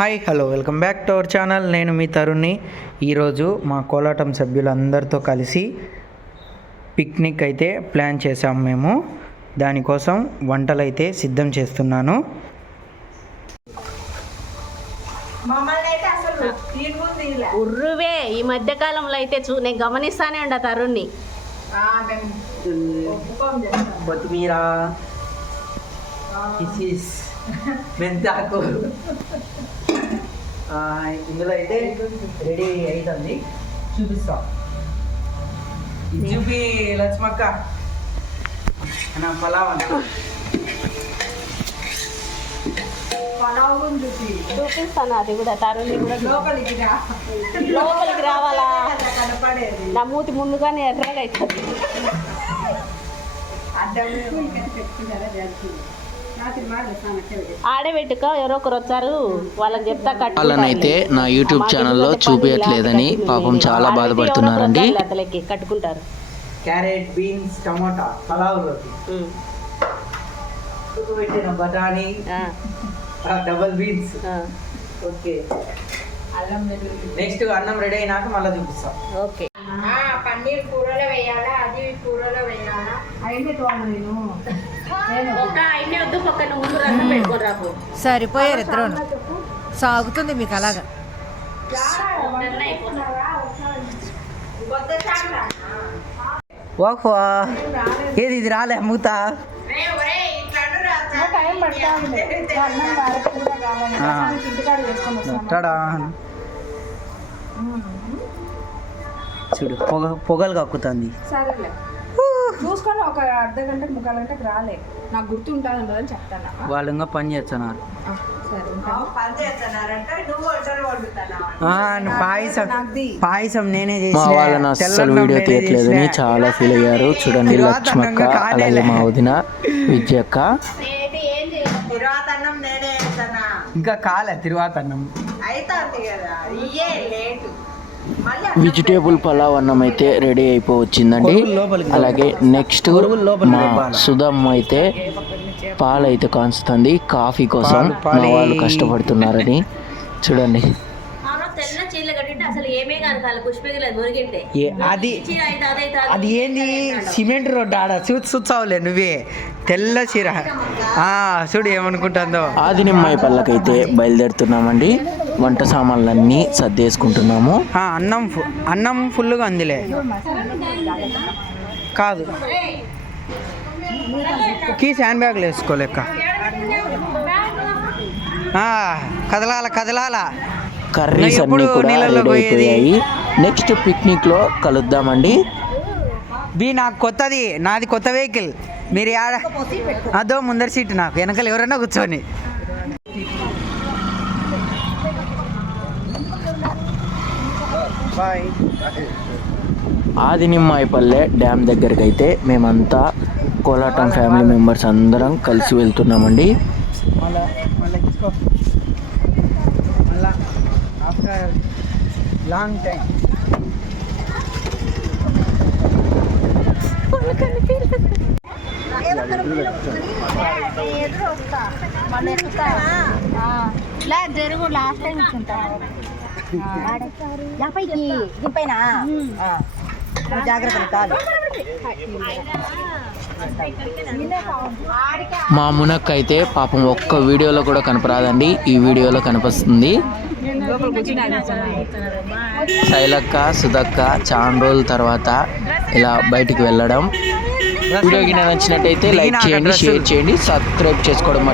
Hi hello welcome back to our channel. నేను మీ తరుణ్ని. ఈరోజు మా కోలాటం సభ్యులందరితో కలిసి పిక్నిక్ అయితే ప్లాన్ చేసాము మేము. దానికోసం వంటలు అయితే సిద్ధం చేస్తున్నాను. ఉర్రువే ఈ మధ్యకాలంలో అయితే నేను గమనిస్తానే ఉండ తరుణ్ని. కొత్తిమీర, మెంతాకు ఇందులో అయితే రెడీ అవుతుంది, చూపిస్తాం. చూపి లక్ష్మక్క నా పలావ్ చూపిస్తాను. అది కూడా తరుణ్ని కూడా లోపలికి రావాలా, నా మూతి ముందుగానే ఎర్రగా అవుతుంది. ఆడబెట్టుకో, ఎవరో ఒకరు వచ్చారు వాళ్ళని చెప్తా వాళ్ళనైతే నా యూట్యూబ్ ఛానల్లో చూపించట్లేదని పాపం చాలా బాధపడుతున్నారండి. అతలకి కట్టుకుంటారు. క్యారెట్, బీన్స్, టమాటా పలావ్లోకి పెట్టిన బఠానీ, డబల్ బీన్స్. ఓకే, నెక్స్ట్ అన్నం రెడీ అయినాక మళ్ళీ చూపిస్తాం. ఓకే, పన్నీర్ కూరలో వేయాలా, అది కూరలో వేయాలా? సరిపోయారు ఇద్దరు, సాగుతుంది మీకు అలాగా. ఓహో, ఏది ఇది రాలే మూత. చూడు పొగలు కక్కుతుంది. చూసుకొని ఒక అర్ధ గంటకు 3/4 గంటకు రాలే, నాకు గుర్తు ఉంటుంది అని చెప్తాను. వాళ్ళు ఇంకా పని చేస్తున్నారు. పాయసం నేనే మా వాళ్ళని అస్సలు వీడియో తీయట్లేదని చాలా ఫీల్ అయ్యారు. చూడండి, లక్ష్మక్క, అలాగే మా వదిన విజయక్క. ఇంకా కాలే తిరువాత అన్నం. వెజిటేబుల్ పలావ్ అన్నం అయితే రెడీ అయిపోవచ్చిందండి. అలాగే నెక్స్ట్ మా సుధమ్మ అయితే పాలు అయితే కాంచుతుంది కాఫీ కోసం. మా వాళ్ళు కష్టపడుతున్నారని చూడండి. అది ఏంది సిమెంట్ రోడ్డు ఆడ చూచావులే నువ్వే, తెల్ల చీర. చూడు ఏమనుకుంటుందో. ఆదినిమ్మాయి పళ్ళకైతే బయలుదేరుతున్నామండి. వంట సామాన్లన్నీ సర్దేసుకుంటున్నాము. అన్నం ఫుల్గా అందులే కాదు, కీస్ హ్యాండ్ బ్యాగ్లు వేసుకోలేక కదలాల. కర్రీస్ అన్నీ కూడా రెడీ అయిపోయాయి. నెక్స్ట్ పిక్నిక్లో కలుద్దామండి. నాకు కొత్తది, నాది కొత్త వెహికల్. మీరు అదో ముందర సీట్, నాకు వెనకాల ఎవరైనా కూర్చొని. ఆదినిమ్మాయిపల్లె డ్యామ్ దగ్గరికి అయితే మేమంతా కోలాటం ఫ్యామిలీ మెంబర్స్ అందరం కలిసి వెళ్తున్నామండి. ఆఫ్టర్ లాంగ్ టైం జరుగు, లాస్ట్ టైం దీనిపైన జాగ్రత్త కాదు. మా మునక్క అయితే పాపం ఒక్క వీడియోలో కూడా కనపరాదండి, ఈ వీడియోలో కనిపిస్తుంది. శైలక్క, సుధక్క చాలా రోజుల తర్వాత ఇలా బయటికి వెళ్ళడం. వీడియోకి నచ్చినట్టయితే లైక్ చేయండి, షేర్ చేయండి, సబ్స్క్రైబ్ చేసుకోవడం